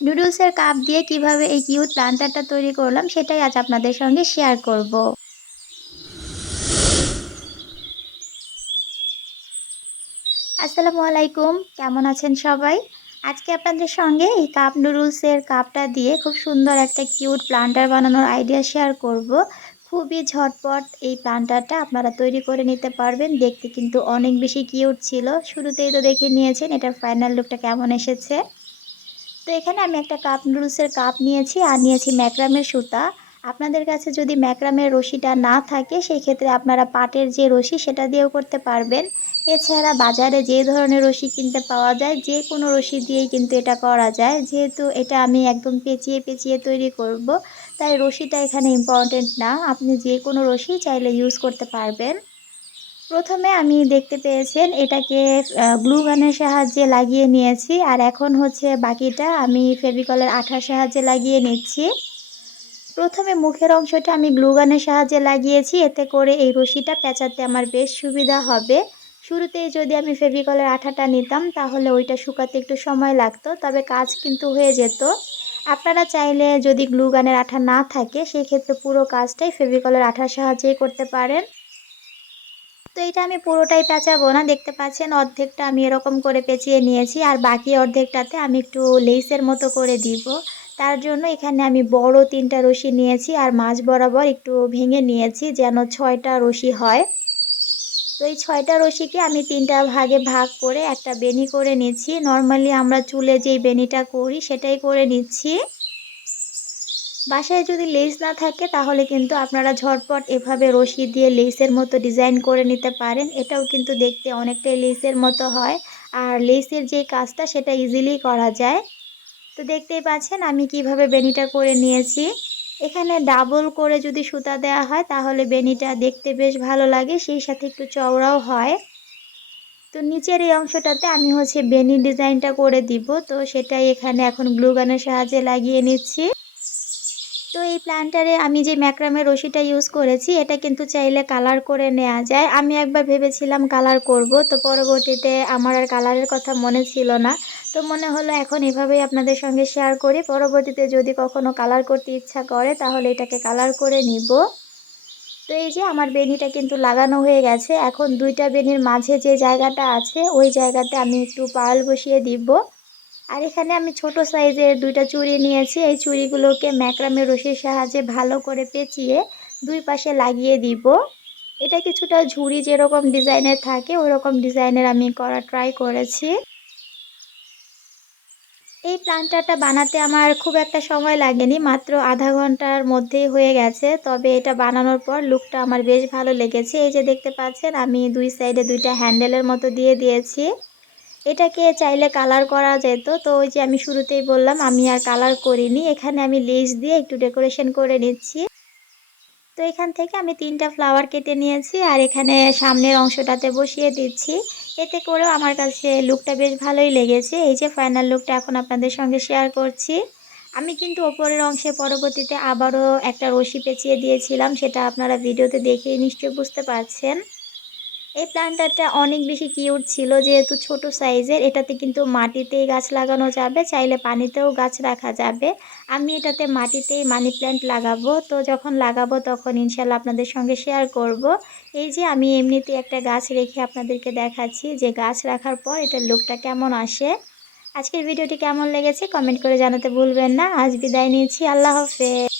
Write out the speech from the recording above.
নুডলসের কাপ দিয়ে কিভাবে এই কিউট প্লান্টারটা তৈরি করলাম সেটাই আজ আপনাদের সঙ্গে শেয়ার করব। আসসালামু আলাইকুম, কেমন আছেন সবাই? আজকে আপনাদের সঙ্গে এই কাপ নুডলসের কাপটা দিয়ে খুব সুন্দর একটা কিউট প্লান্টার বানানোর আইডিয়া শেয়ার করব। খুবই ঝটপট এই প্লান্টারটা আপনারা তৈরি করে নিতে পারবেন। দেখতে কিন্তু অনেক বেশি কিউট ছিল। শুরুতেই তো দেখে নিয়েছেন এটার ফাইনাল লুকটা কেমন এসেছে। তো এখানে আমি একটা কাপ নুডলসের কাপ নিয়েছি আর নিয়েছি ম্যাক্রামের সুতা। আপনাদের কাছে যদি ম্যাক্রামের রশিটা না থাকে সেই ক্ষেত্রে আপনারা পাটের যে রশি সেটা দিয়েও করতে পারবেন। এছাড়া বাজারে যে ধরনের রশি কিনতে পাওয়া যায় যে কোনো রশি দিয়েই কিন্তু এটা করা যায়। যেহেতু এটা আমি একদম পেঁচিয়ে পেঁচিয়ে তৈরি করব, তাই রশিটা এখানে ইম্পর্টেন্ট না, আপনি যে কোনো রশি চাইলে ইউজ করতে পারবেন। প্রথমে আমি দেখতে পেয়েছেন এটাকে গ্লু গানের সাহায্যে লাগিয়ে নিয়েছি আর এখন হচ্ছে বাকিটা আমি ফেভিকলের আঠার সাহায্যে লাগিয়ে নিচ্ছি। প্রথমে মুখের অংশটা আমি গ্লু গানের সাহায্যে লাগিয়েছি, এতে করে এই রশিটা পেঁচাতে আমার বেশ সুবিধা হবে। শুরুতেই যদি আমি ফেভিকলের আঠাটা নিতাম তাহলে ওইটা শুকাতে একটু সময় লাগতো, তবে কাজ কিন্তু হয়ে যেত। আপনারা চাইলে যদি গ্লু গানের আঠা না থাকে সেই ক্ষেত্রে পুরো কাজটাই ফেভিকলের আঠার সাহায্যেই করতে পারেন। তো এটা আমি পুরোটাই পেঁচাবো না, দেখতে পাচ্ছেন অর্ধেকটা আমি এরকম করে পেঁচিয়ে নিয়েছি আর বাকি অর্ধেকটাতে আমি একটু লেসের মতো করে দিব। তার জন্য এখানে আমি বড় 3টা রশি নিয়েছি আর মাঝ বরাবর একটু ভেঙে নিয়েছি যেন 6টা রশি হয়। তো এই 6টা রশিকে আমি 3টা ভাগে ভাগ করে একটা বেনি করে নিচ্ছি। নর্মালি আমরা চুলে যেই বেনিটা করি সেটাই করে নিচ্ছি। বাসায় যদি লেস না থাকে তাহলে কিন্তু আপনারা ঝটপট এভাবে রশি দিয়ে লেসের মতো ডিজাইন করে নিতে পারেন। এটাও কিন্তু দেখতে অনেকটাই লেসের মতো হয় আর লেসের যে কাজটা সেটা ইজিলি করা যায়। তো দেখতেই পাচ্ছেন আমি কিভাবে বেনিটা করে নিয়েছি। এখানে ডাবল করে যদি সুতা দেওয়া হয় তাহলে বেনিটা দেখতে বেশ ভালো লাগে, সেই সাথে একটু চওড়াও হয়। তো নিচের এই অংশটাতে আমি হচ্ছে বেনি ডিজাইনটা করে দিব, তো সেটাই এখানে এখন গ্লু গানের সাহায্যে লাগিয়ে নিচ্ছি। তো এই প্ল্যান্টারে আমি যে ম্যাক্রামের রশিটা ইউজ করেছি এটা কিন্তু চাইলে কালার করে নেওয়া যায়। আমি একবার ভেবেছিলাম কালার করব, তো পরবর্তীতে আমার আর কালারের কথা মনে ছিল না। তো মনে হলো এখন এভাবেই আপনাদের সঙ্গে শেয়ার করি, পরবর্তীতে যদি কখনো কালার করতে ইচ্ছা করে তাহলে এটাকে কালার করে নিব। তো এই যে আমার বেনিটা কিন্তু লাগানো হয়ে গেছে। এখন 2টা বেনির মাঝে যে জায়গাটা আছে ওই জায়গাতে আমি একটু পার্ল বসিয়ে দিব। আর এখানে আমি ছোট সাইজের 2টা চুড়ি নিয়েছি। এই চুড়িগুলোকে ম্যাক্রামের রশির সাহায্যে ভালো করে পেঁচিয়ে দুই পাশে লাগিয়ে দিব। এটা কিছুটা ঝুড়ি যেরকম ডিজাইনের থাকে ওরকম ডিজাইনের আমি করা ট্রাই করেছি। এই প্লান্টারটা বানাতে আমার খুব একটা সময় লাগেনি, মাত্র আধা ঘন্টার মধ্যেই হয়ে গেছে। তবে এটা বানানোর পর লুকটা আমার বেশ ভালো লেগেছে। এই যে দেখতে পাচ্ছেন আমি দুই সাইডে 2টা হ্যান্ডেলের মতো দিয়ে দিয়েছি। এটাকে চাইলে কালার করা যেত, তো ওই যে আমি শুরুতেই বললাম আমি আর কালার করিনি। এখানে আমি লেস দিয়ে একটু ডেকোরেশন করে নিচ্ছি। তো এখান থেকে আমি 3টা ফ্লাওয়ার কেটে নিয়েছি আর এখানে সামনের অংশটাতে বসিয়ে দিচ্ছি। এতে করেও আমার কাছে লুকটা বেশ ভালোই লেগেছে। এই যে ফাইনাল লুকটা এখন আপনাদের সঙ্গে শেয়ার করছি। আমি কিন্তু ওপরের অংশে পরবর্তীতে আবারও একটা রশি পেঁচিয়ে দিয়েছিলাম, সেটা আপনারা ভিডিওতে দেখেই নিশ্চয়ই বুঝতে পারছেন। এই প্ল্যান্টারটা অনেক বেশি কিউট ছিল, যেহেতু ছোট সাইজের এটাতে কিন্তু মাটিতেই গাছ লাগানো যাবে, চাইলে পানিতেও গাছ রাখা যাবে। আমি এটাতে মাটিতেই মানি প্ল্যান্ট লাগাবো, তো যখন লাগাবো তখন ইনশাল্লাহ আপনাদের সঙ্গে শেয়ার করব। এই যে আমি এমনিতে একটা গাছ রেখে আপনাদেরকে দেখাচ্ছি যে গাছ রাখার পর এটার লুকটা কেমন আসে। আজকের ভিডিওটি কেমন লেগেছে কমেন্ট করে জানাতে ভুলবেন না। আজ বিদায় নিচ্ছি, আল্লাহ হাফেজ।